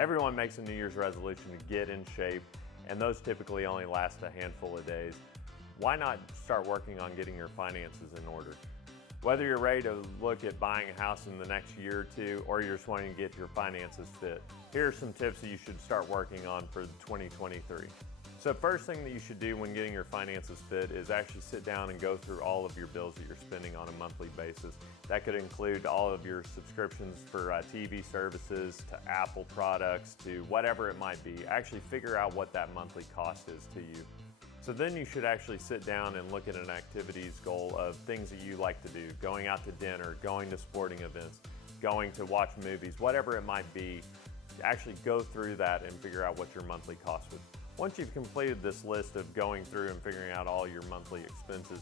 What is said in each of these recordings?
Everyone makes a New Year's resolution to get in shape, and those typically only last a handful of days. Why not start working on getting your finances in order? Whether you're ready to look at buying a house in the next year or two, or you're just wanting to get your finances fit, here are some tips that you should start working on for 2023. So first thing that you should do when getting your finances fit is actually sit down and go through all of your bills that you're spending on a monthly basis. That could include all of your subscriptions for TV services, to Apple products, to whatever it might be. Actually figure out what that monthly cost is to you. So then you should actually sit down and look at an activities goal of things that you like to do, going out to dinner, going to sporting events, going to watch movies, whatever it might be. Actually go through that and figure out what your monthly cost would be. Once you've completed this list of going through and figuring out all your monthly expenses,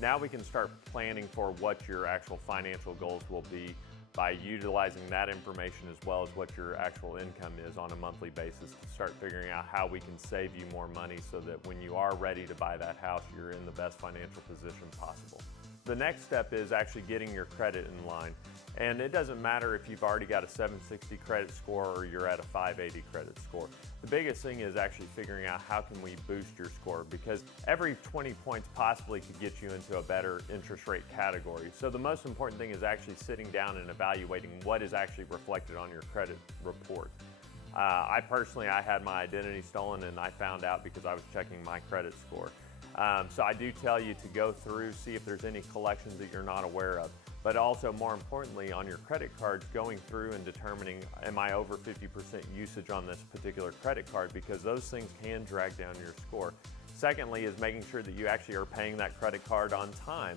now we can start planning for what your actual financial goals will be by utilizing that information as well as what your actual income is on a monthly basis to start figuring out how we can save you more money so that when you are ready to buy that house, you're in the best financial position possible. The next step is actually getting your credit in line. And it doesn't matter if you've already got a 760 credit score or you're at a 580 credit score. The biggest thing is actually figuring out how can we boost your score, because every 20 points possibly could get you into a better interest rate category. So the most important thing is actually sitting down and evaluating what is actually reflected on your credit report. I had my identity stolen, and I found out because I was checking my credit score. So I do tell you to go through, see if there's any collections that you're not aware of. But also, more importantly, on your credit cards, going through and determining, am I over 50% usage on this particular credit card, because those things can drag down your score. Secondly is making sure that you actually are paying that credit card on time,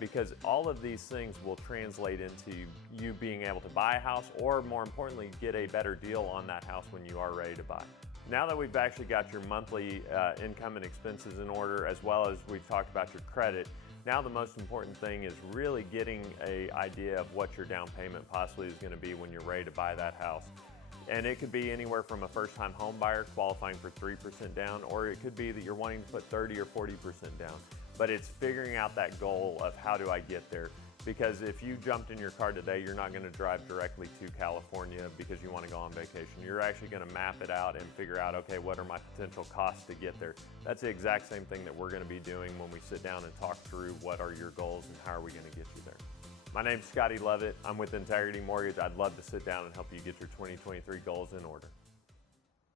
because all of these things will translate into you being able to buy a house, or more importantly, get a better deal on that house when you are ready to buy. Now that we've actually got your monthly income and expenses in order, as well as we've talked about your credit, now the most important thing is really getting an idea of what your down payment possibly is going to be when you're ready to buy that house. And it could be anywhere from a first-time home buyer qualifying for 3% down, or it could be that you're wanting to put 30 or 40% down. But it's figuring out that goal of how do I get there. Because if you jumped in your car today, you're not going to drive directly to California because you want to go on vacation. You're actually going to map it out and figure out, okay, what are my potential costs to get there? That's the exact same thing that we're going to be doing when we sit down and talk through what are your goals and how are we going to get you there. My name's Scotty. I'm with Integrity Mortgage. I'd love to sit down and help you get your 2023 goals in order.